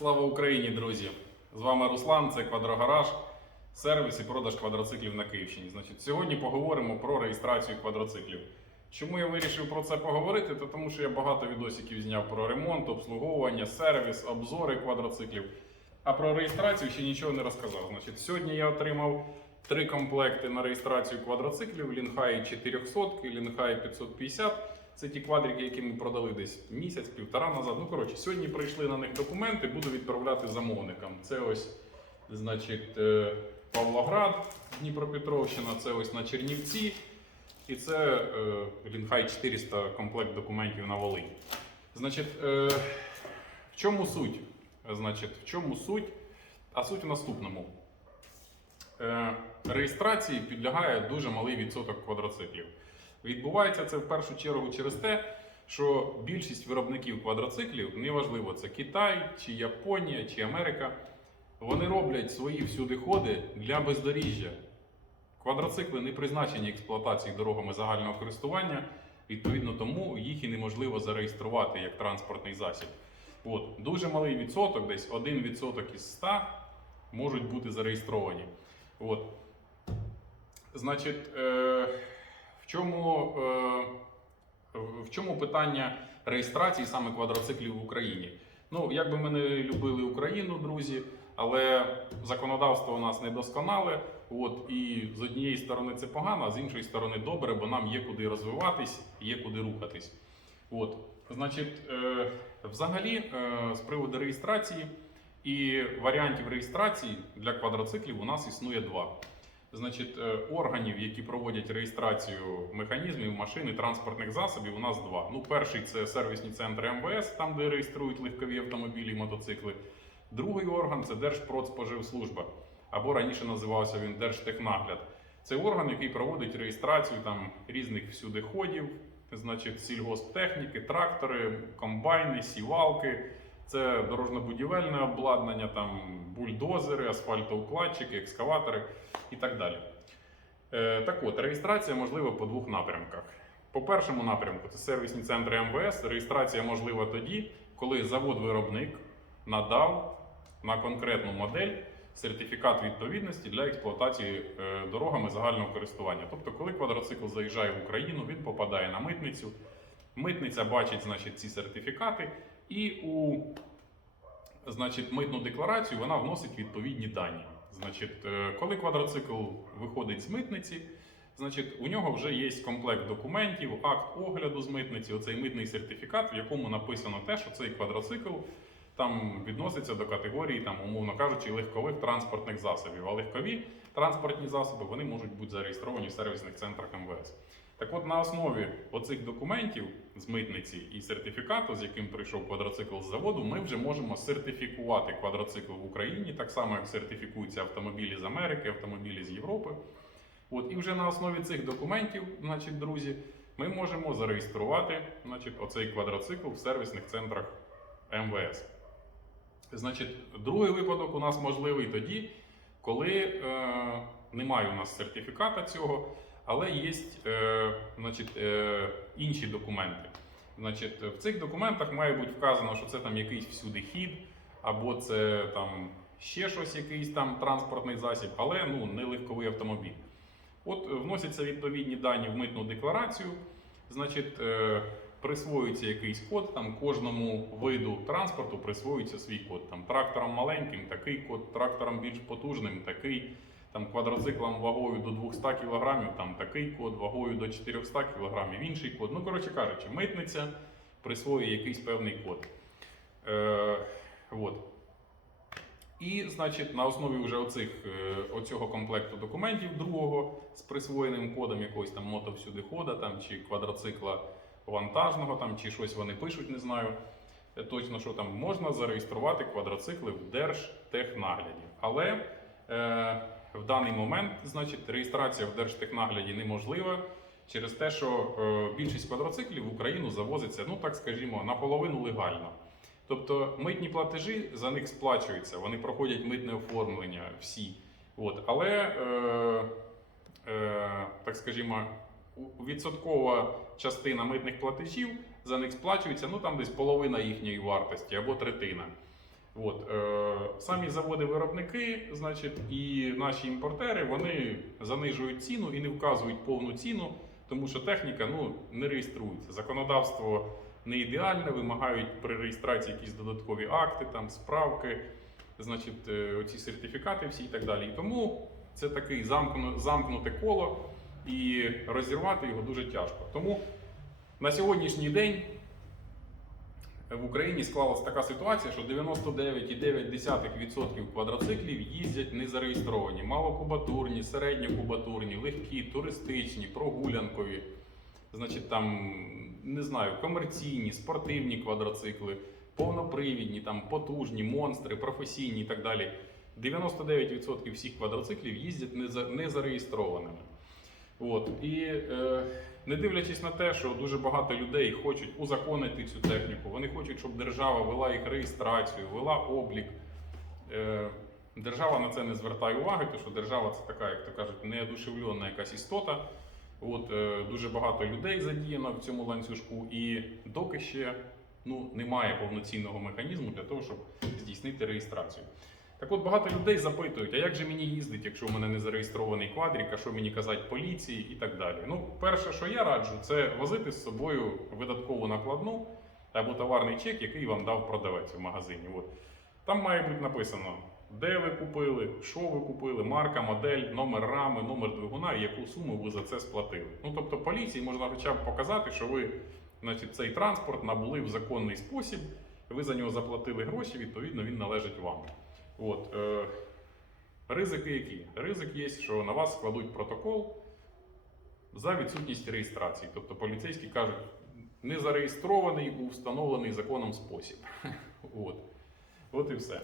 Слава Україні, друзі! З вами Руслан, це Квадрогараж, сервіс і продаж квадроциклів на Київщині. Значить, сьогодні поговоримо про реєстрацію квадроциклів. Чому я вирішив про це поговорити? Та тому що я багато відосиків зняв про ремонт, обслуговування, сервіс, обзори квадроциклів. А про реєстрацію ще нічого не розказав. Значить, сьогодні я отримав три комплекти на реєстрацію квадроциклів: Лінхай 400, Лінхай 550. Це ті квадрики, які ми продали десь місяць-півтора назад. Ну коротше, сьогодні прийшли на них документи, буду відправляти замовникам. Це ось, значить, е, Павлоград, Дніпропетровщина, це ось на Чернівці. І це е, Лінхай 400 комплект документів на Волинь. Значить, е, в чому суть? Значить, в чому суть? А суть в наступному. Реєстрації підлягає дуже малий відсоток квадроциклів. Відбувається це в першу чергу через те, що більшість виробників квадроциклів, неважливо, це Китай, чи Японія, чи Америка, вони роблять свої всюдиходи для бездоріжжя. Квадроцикли не призначені експлуатації дорогами загального користування, відповідно тому їх і неможливо зареєструвати як транспортний засіб. От, дуже малий відсоток, десь 1% із 100 можуть бути зареєстровані. От. Значить, е, чому, е, в чому питання реєстрації саме квадроциклів в Україні? Ну, як би ми не любили Україну, друзі, але законодавство у нас недосконале. От, і з однієї сторони це погано, а з іншої сторони добре, бо нам є куди розвиватись, є куди рухатись. От, значить, е, взагалі, е, з приводу реєстрації і варіантів реєстрації для квадроциклів у нас існує два. Значить, е, органів, які проводять реєстрацію механізмів, машин і транспортних засобів, у нас два. Ну, перший це сервісні центри МВС, там де реєструють легкові автомобілі і мотоцикли. Другий орган це Держпродспоживслужба, або раніше називався він Держтехнагляд. Це орган, який проводить реєстрацію там різних всюдиходів, значить, сільгосптехніки, трактори, комбайни, сівалки. Це дорожньо-будівельне обладнання, там бульдозери, асфальтоукладчики, екскаватори і так далі. Е, так от, реєстрація можлива по двох напрямках. По першому напрямку це сервісні центри МВС. Реєстрація можлива тоді, коли завод-виробник надав на конкретну модель сертифікат відповідності для експлуатації е, дорогами загального користування. Тобто, коли квадроцикл заїжджає в Україну, він попадає на митницю. Митниця бачить значить, ці сертифікати, і у значить, митну декларацію вона вносить відповідні дані. Значить, е, коли квадроцикл виходить з митниці, значить, у нього вже є комплект документів, акт огляду з митниці, оцей митний сертифікат, в якому написано те, що цей квадроцикл там відноситься до категорії, там, умовно кажучи, легкових транспортних засобів. А легкові транспортні засоби вони можуть бути зареєстровані в сервісних центрах МВС. Так от на основі оцих документів з митниці і сертифікату, з яким прийшов квадроцикл з заводу, ми вже можемо сертифікувати квадроцикл в Україні, так само як сертифікуються автомобілі з Америки, автомобілі з Європи. От, і вже на основі цих документів, значить, друзі, ми можемо зареєструвати значить, оцей квадроцикл в сервісних центрах МВС. Значить, другий випадок у нас можливий тоді, коли е, немає у нас сертифіката цього, але є е, значить, е, інші документи. Значить, в цих документах має бути вказано, що це там якийсь всюди хід, або це там ще щось, якийсь там транспортний засіб, але ну, не легковий автомобіль. От е, вносяться відповідні дані в митну декларацію, значить, присвоюється якийсь код, там кожному виду транспорту присвоюється свій код. Там трактором маленьким такий код, трактором більш потужним такий, там квадроциклом вагою до 200 кг, там такий код, вагою до 400 кг, інший код. Ну, коротше кажучи, митниця присвоює якийсь певний код. Е, от. І, значить, на основі вже оцих, е, оцього комплекту документів другого з присвоєним кодом якогось там мотовсюдихода там, чи квадроцикла вантажного, там, чи щось вони пишуть, не знаю е, точно, що там можна зареєструвати квадроцикли в Держтехнагляді. Але е, в даний момент значить, реєстрація в Держтехнагляді неможлива через те, що е, більшість квадроциклів в Україну завозиться, ну так скажімо, наполовину легально. Тобто митні платежі за них сплачуються, вони проходять митне оформлення всі. От. Але, е, е, так скажімо, відсоткова частина митних платежів за них сплачується, ну там десь половина їхньої вартості або третина. От, е, самі заводи-виробники, значить, і наші імпортери вони занижують ціну і не вказують повну ціну, тому що техніка ну, не реєструється. Законодавство не ідеальне, вимагають при реєстрації якісь додаткові акти, там, справки, значить, е, оці сертифікати всі і так далі. І тому це такий замкну, замкнуте коло, і розірвати його дуже тяжко. Тому на сьогоднішній день в Україні склалася така ситуація, що 99,9% квадроциклів їздять незареєстровані. Малокубатурні, середньокубатурні, легкі, туристичні, прогулянкові. Значить, там не знаю, комерційні, спортивні квадроцикли, повнопривідні, там потужні, монстри, професійні і так далі. 99% всіх квадроциклів їздять неза- незареєстрованими. От. І е, не дивлячись на те, що дуже багато людей хочуть узаконити цю техніку, вони хочуть, щоб держава вела їх реєстрацію, вела облік. Е, держава на це не звертає уваги, тому що держава це така, як то кажуть, неодушевлена якась істота. От, е, дуже багато людей задіяно в цьому ланцюжку, і доки ще ну, немає повноцінного механізму для того, щоб здійснити реєстрацію. Так от багато людей запитують, а як же мені їздити, якщо в мене не зареєстрований квадрік, а що мені казати поліції і так далі. Ну, перше, що я раджу, це возити з собою видаткову накладну або товарний чек, який вам дав продавець в магазині. От. Там має бути написано, де ви купили, що ви купили, марка, модель, номер рами, номер двигуна і яку суму ви за це сплатили. Ну тобто поліції можна хоча б показати, що ви значить, цей транспорт набули в законний спосіб, ви за нього заплатили гроші, відповідно, він належить вам. От, е, ризики які? Ризик є, що на вас складуть протокол за відсутність реєстрації. Тобто поліцейські кажуть, не зареєстрований у встановлений законом спосіб. От. От і все.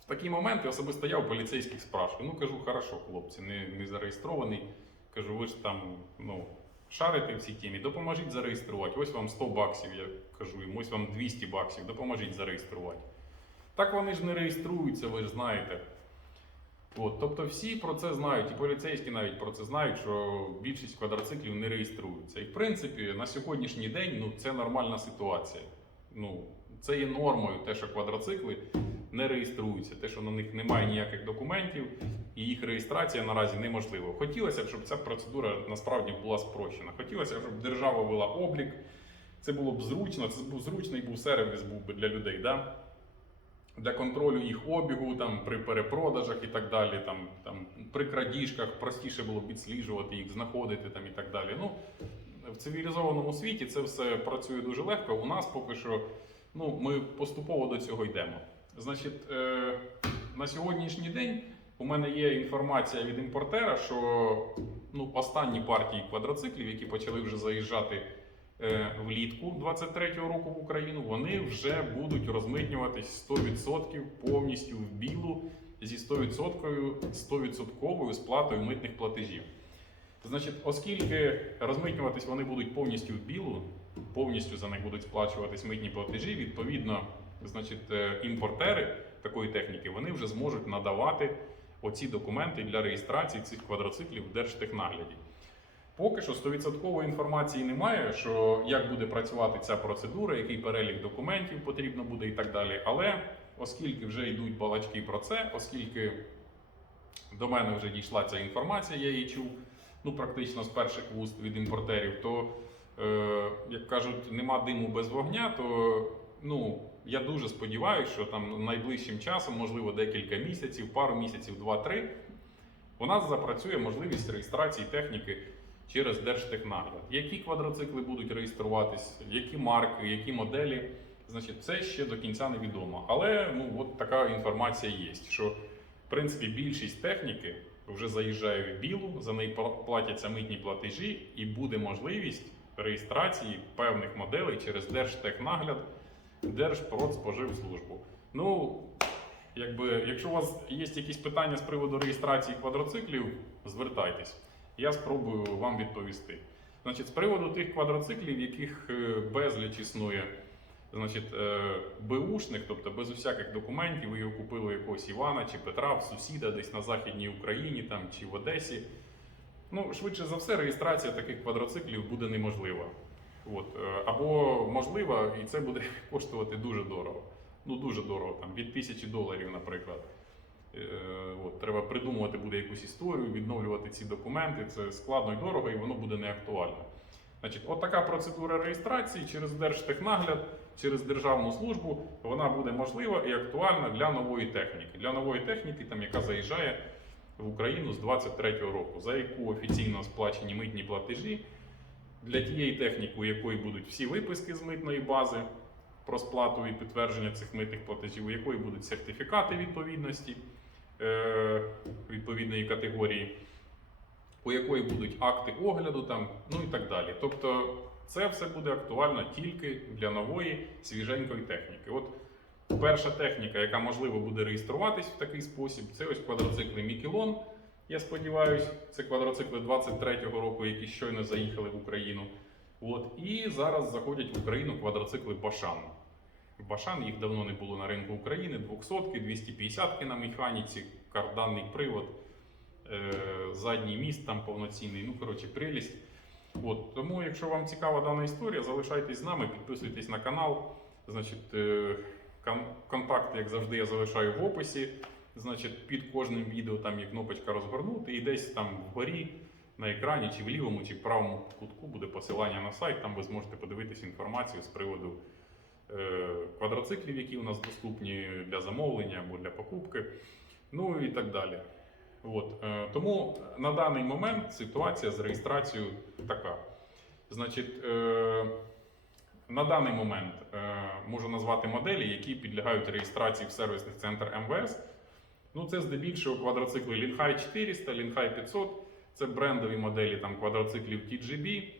В такі моменти особисто я у поліцейських спрашиваю. Ну кажу, хорошо, хлопці, не, не зареєстрований. Кажу, ви ж там ну, шарите в цій темі, допоможіть зареєструвати. Ось вам 100 баксів, я кажу ось вам 200 баксів, допоможіть зареєструвати. Так вони ж не реєструються, ви ж знаєте. От, тобто всі про це знають, і поліцейські навіть про це знають, що більшість квадроциклів не реєструються. І в принципі, на сьогоднішній день ну, це нормальна ситуація. Ну, це є нормою, те, що квадроцикли не реєструються, те, що на них немає ніяких документів, і їх реєстрація наразі неможлива. Хотілося б, щоб ця процедура насправді була спрощена. Хотілося б, щоб держава вела облік. Це було б зручно, це був зручний був сервіс був би для людей. Да? Для контролю їх обігу там, при перепродажах і так далі, там, там, при крадіжках простіше було б відсліджувати їх, знаходити там, і так далі. Ну, в цивілізованому світі це все працює дуже легко. У нас поки що ну, ми поступово до цього йдемо. Значить, е, на сьогоднішній день у мене є інформація від імпортера, що ну, останні партії квадроциклів, які почали вже заїжджати влітку 23-го року в Україну, вони вже будуть розмитнюватись 100% повністю в білу зі 100%, 100% сплатою митних платежів. Значить, оскільки розмитнюватись вони будуть повністю в білу, повністю за них будуть сплачуватись митні платежі, відповідно, значить, е, імпортери такої техніки вони вже зможуть надавати оці документи для реєстрації цих квадроциклів в Держтехнагляді. Поки що 100% інформації немає, що як буде працювати ця процедура, який перелік документів потрібно буде і так далі. Але оскільки вже йдуть балачки про це, оскільки до мене вже дійшла ця інформація, я її чув ну, практично з перших вуст від імпортерів, то, е, як кажуть, нема диму без вогня, то ну, я дуже сподіваюся, що там найближчим часом, можливо, декілька місяців, пару місяців, два-три, у нас запрацює можливість реєстрації техніки через Держтехнагляд. Які квадроцикли будуть реєструватись, які марки, які моделі, значить, це ще до кінця невідомо. Але ну, от така інформація є, що в принципі більшість техніки вже заїжджає в білу, за неї платяться митні платежі, і буде можливість реєстрації певних моделей через Держтехнагляд, Держпродспоживслужбу. Ну, якби, якщо у вас є якісь питання з приводу реєстрації квадроциклів, звертайтесь. Я спробую вам відповісти. Значить, з приводу тих квадроциклів, яких е, безліч існує, значить, е, беушних, тобто без усяких документів, ви його купили якогось Івана чи Петра, в сусіда десь на Західній Україні там, чи в Одесі. Ну, швидше за все, реєстрація таких квадроциклів буде неможлива. От. е, Або можлива, і це буде коштувати дуже дорого. ну дуже дорого, там від тисячі доларів, наприклад. Е, От, треба придумувати буде якусь історію, відновлювати ці документи. Це складно і дорого, і воно буде неактуально. Значить, от така процедура реєстрації через Держтехнагляд, через державну службу, вона буде можлива і актуальна для нової техніки. Для нової техніки, там, яка заїжджає в Україну з 23-го року, за яку офіційно сплачені митні платежі. Для тієї техніки, у якої будуть всі виписки з митної бази про сплату і підтвердження цих митних платежів, у якої будуть сертифікати відповідності е, відповідної категорії, у якої будуть акти огляду, там, ну і так далі. Тобто це все буде актуально тільки для нової свіженької техніки. От перша техніка, яка можливо буде реєструватись в такий спосіб, це ось квадроцикли Мікелон. Я сподіваюся, це квадроцикли 23-го року, які щойно заїхали в Україну. От, і зараз заходять в Україну квадроцикли Башан. Башан їх давно не було на ринку України. 200-ки, 250-ки на механіці, карданний привод, е, задній міст там повноцінний. Ну, коротше, прелість. От, тому, якщо вам цікава дана історія, залишайтесь з нами, підписуйтесь на канал. Значить, е, кон- контакти, як завжди, я залишаю в описі. Значить, під кожним відео там є кнопочка розгорнути, і десь там вгорі на екрані, чи в лівому, чи в правому кутку буде посилання на сайт. Там ви зможете подивитися інформацію з приводу квадроциклів, які у нас доступні для замовлення або для покупки, ну і так далі. От, е, тому на даний момент ситуація з реєстрацією така. Значить, е, на даний момент е, можу назвати моделі, які підлягають реєстрації в сервісних центрах МВС. Ну, це здебільшого квадроцикли Linhai 400, Linhai 500. Це брендові моделі там, квадроциклів TGB,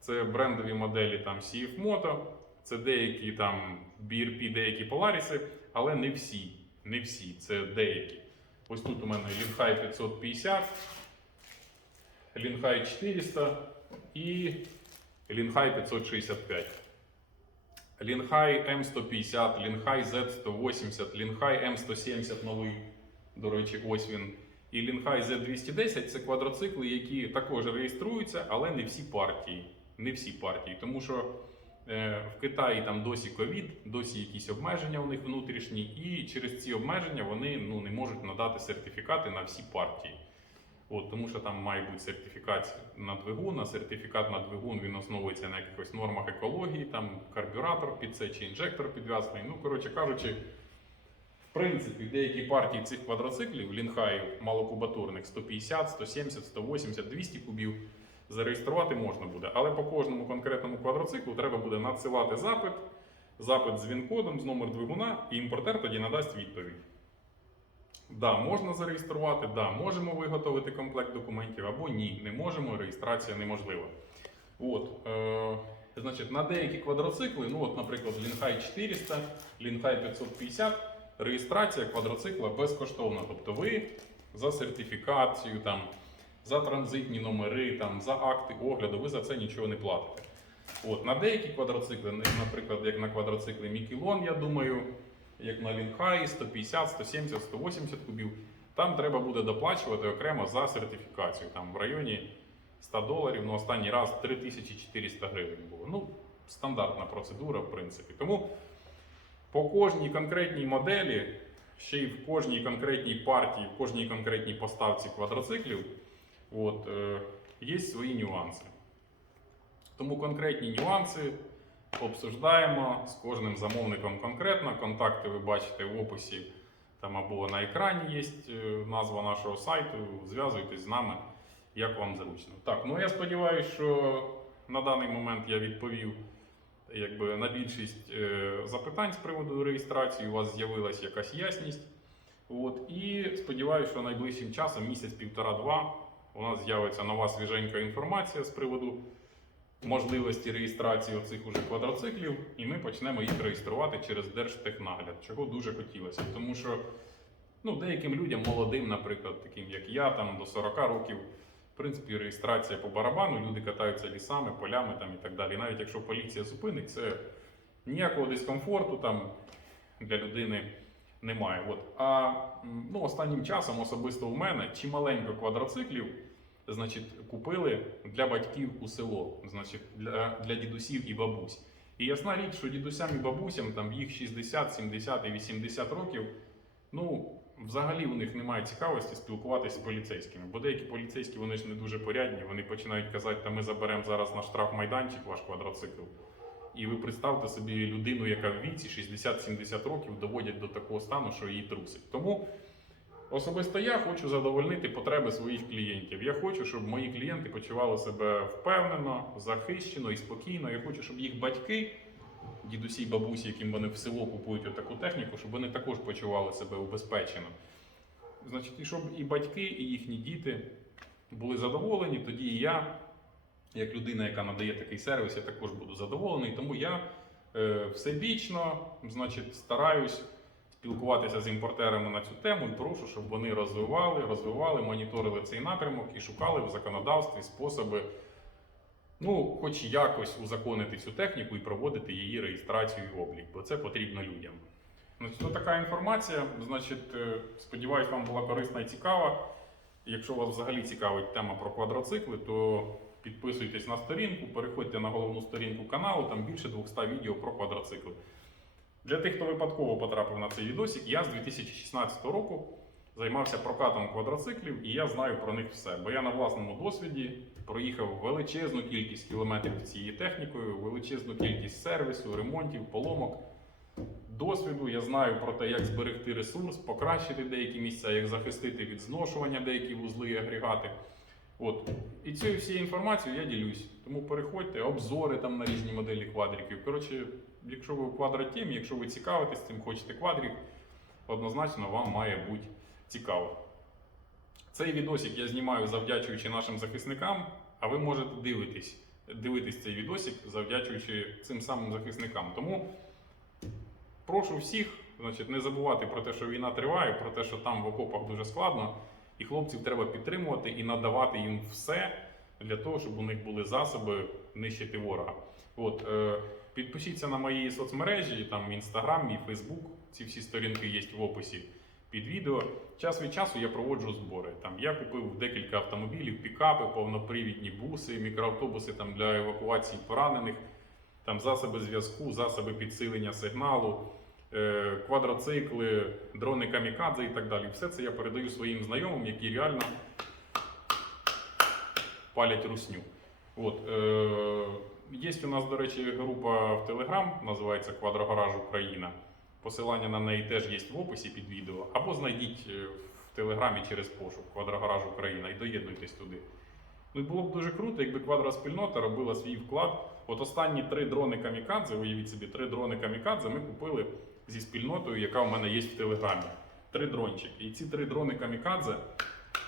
це брендові моделі там, CF Moto, це деякі там BRP, деякі Polaris, але не всі. Не всі, це деякі. Ось тут у мене Linhai 550, Linhai 400 і Linhai 565. Linhai M150, Linhai Z180, Linhai M170 новий, до речі, ось він. І Linhai Z210 це квадроцикли, які також реєструються, але не всі партії. Не всі партії. Тому що в Китаї там досі ковід, досі якісь обмеження у них внутрішні, і через ці обмеження вони ну, не можуть надати сертифікати на всі партії. От, тому що там має бути сертифікат на двигун, а сертифікат на двигун він основується на якихось нормах екології, там карбюратор під це чи інжектор підв'язаний. Ну, коротше кажучи, в принципі, деякі партії цих квадроциклів, лінхаїв малокубатурних 150, 170, 180, 200 кубів зареєструвати можна буде. Але по кожному конкретному квадроциклу треба буде надсилати запит, запит з він-кодом, з номер двигуна, і імпортер тоді надасть відповідь. Да, можна зареєструвати, да, можемо виготовити комплект документів або ні, не можемо, реєстрація неможлива. От, е, значить, на деякі квадроцикли, ну от, наприклад, Linhai 400, Linhai 550, реєстрація квадроцикла безкоштовна. Тобто ви за сертифікацію, там, за транзитні номери, там, за акти огляду, ви за це нічого не платите. От, на деякі квадроцикли, наприклад, як на квадроцикли Мікелон, я думаю, як на Лінхаї 150, 170, 180 кубів. Там треба буде доплачувати окремо за сертифікацію. Там в районі 100 доларів, ну останній раз 3400 гривень було. Ну, стандартна процедура, в принципі. Тому по кожній конкретній моделі, ще й в кожній конкретній партії, в кожній конкретній поставці квадроциклів, от, є свої нюанси. Тому конкретні нюанси обсуждаємо з кожним замовником конкретно. Контакти ви бачите в описі там або на екрані є е, назва нашого сайту. Зв'язуйтесь з нами, як вам зручно. Так, ну я сподіваюся, що на даний момент я відповів якби, на більшість е, запитань з приводу реєстрації. У вас з'явилася якась ясність. От, і сподіваюся, що найближчим часом, місяць, півтора-два, у нас з'явиться нова свіженька інформація з приводу можливості реєстрації оцих уже квадроциклів, і ми почнемо їх реєструвати через Держтехнагляд, чого дуже хотілося. Тому що ну, деяким людям, молодим, наприклад, таким як я, там до 40 років, в принципі, реєстрація по барабану, люди катаються лісами, полями там, і так далі. Навіть якщо поліція зупинить, це ніякого дискомфорту там для людини немає. От. А ну, останнім часом, особисто у мене, чималенько квадроциклів значить, купили для батьків у село, значить, для, для дідусів і бабусь. І ясна річ, що дідусям і бабусям, там їх 60, 70 і 80 років, ну, взагалі у них немає цікавості спілкуватися з поліцейськими. Бо деякі поліцейські вони ж не дуже порядні, вони починають казати, та ми заберемо зараз на штраф майданчик ваш квадроцикл. І ви представте собі людину, яка в віці 60-70 років доводять до такого стану, що її трусить. Тому особисто я хочу задовольнити потреби своїх клієнтів. Я хочу, щоб мої клієнти почували себе впевнено, захищено і спокійно. Я хочу, щоб їх батьки, дідусі й бабусі, яким вони в село купують таку техніку, щоб вони також почували себе убезпечено. Значить, і щоб і батьки, і їхні діти були задоволені, тоді і я, як людина, яка надає такий сервіс, я також буду задоволений. Тому я е, всебічно значить, стараюсь спілкуватися з імпортерами на цю тему і прошу, щоб вони розвивали, розвивали, моніторили цей напрямок і шукали в законодавстві способи, ну, хоч якось узаконити цю техніку і проводити її реєстрацію і облік, бо це потрібно людям. Значить, то така інформація. Значить, е, сподіваюсь, вам була корисна і цікава. Якщо вас взагалі цікавить тема про квадроцикли, то підписуйтесь на сторінку, переходьте на головну сторінку каналу, там більше 200 відео про квадроцикли. Для тих, хто випадково потрапив на цей відосик, я з 2016 року займався прокатом квадроциклів і я знаю про них все. Бо я на власному досвіді проїхав величезну кількість кілометрів цією технікою, величезну кількість сервісу, ремонтів, поломок. Досвіду я знаю про те, як зберегти ресурс, покращити деякі місця, як захистити від зношування деякі вузли і агрегати. От. І цією всією інформацією я ділюсь. Тому переходьте, обзори там на різні моделі квадриків. Коротше, якщо ви в квадротемі, якщо ви цікавитесь цим, хочете квадрик, однозначно вам має бути цікаво. Цей відосик я знімаю завдячуючи нашим захисникам, а ви можете дивитись, дивитись цей відосик, завдячуючи цим самим захисникам. Тому прошу всіх значить, не забувати про те, що війна триває, про те, що там в окопах дуже складно, і хлопців треба підтримувати і надавати їм все для того, щоб у них були засоби нищити ворога. От, е, підпишіться на мої соцмережі, там Інстаграм, і Фейсбук. Ці всі сторінки є в описі під відео. Час від часу я проводжу збори. Там я купив декілька автомобілів, пікапи, повнопривідні буси, мікроавтобуси там для евакуації поранених, там засоби зв'язку, засоби підсилення сигналу, е, квадроцикли, дрони камікадзе і так далі. Все це я передаю своїм знайомим, які реально палять русню. От, е, є у нас, до речі, група в Телеграм, називається Квадрогараж Україна. Посилання на неї теж є в описі під відео. Або знайдіть е, в Телеграмі через пошук Квадрогараж Україна і доєднуйтесь туди. Ну і було б дуже круто, якби квадроспільнота робила свій вклад. От останні три дрони Камікадзе, уявіть собі, три дрони Камікадзе ми купили зі спільнотою, яка в мене є в Телеграмі. Три дрончики. І ці три дрони Камікадзе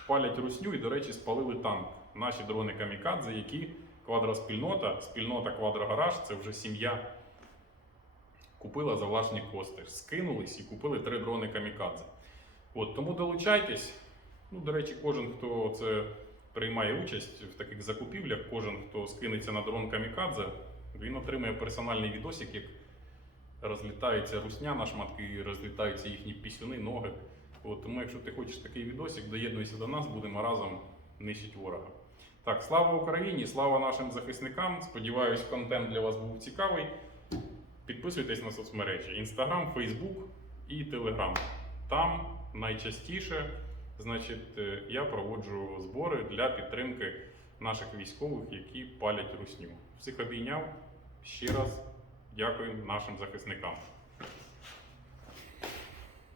палять русню і, до речі, спалили танк. Наші дрони Камікадзе, які квадроспільнота, спільнота Квадрогараж, це вже сім'я купила за власні кошти. Скинулись і купили три дрони Камікадзе. От, тому долучайтесь. Ну, до речі, кожен, хто це приймає участь в таких закупівлях, кожен, хто скинеться на дрон Камікадзе, він отримає персональний відосик, як розлітається русня на шматки, розлітаються їхні пісюни, ноги. От, тому, якщо ти хочеш такий відосик, доєднуйся до нас, будемо разом нищити ворога. Так, слава Україні, слава нашим захисникам. Сподіваюсь, контент для вас був цікавий. Підписуйтесь на соцмережі: Інстаграм, Фейсбук і Телеграм. Там найчастіше значить, е, я проводжу збори для підтримки наших військових, які палять русню. Всіх обійняв. Ще раз дякую нашим захисникам.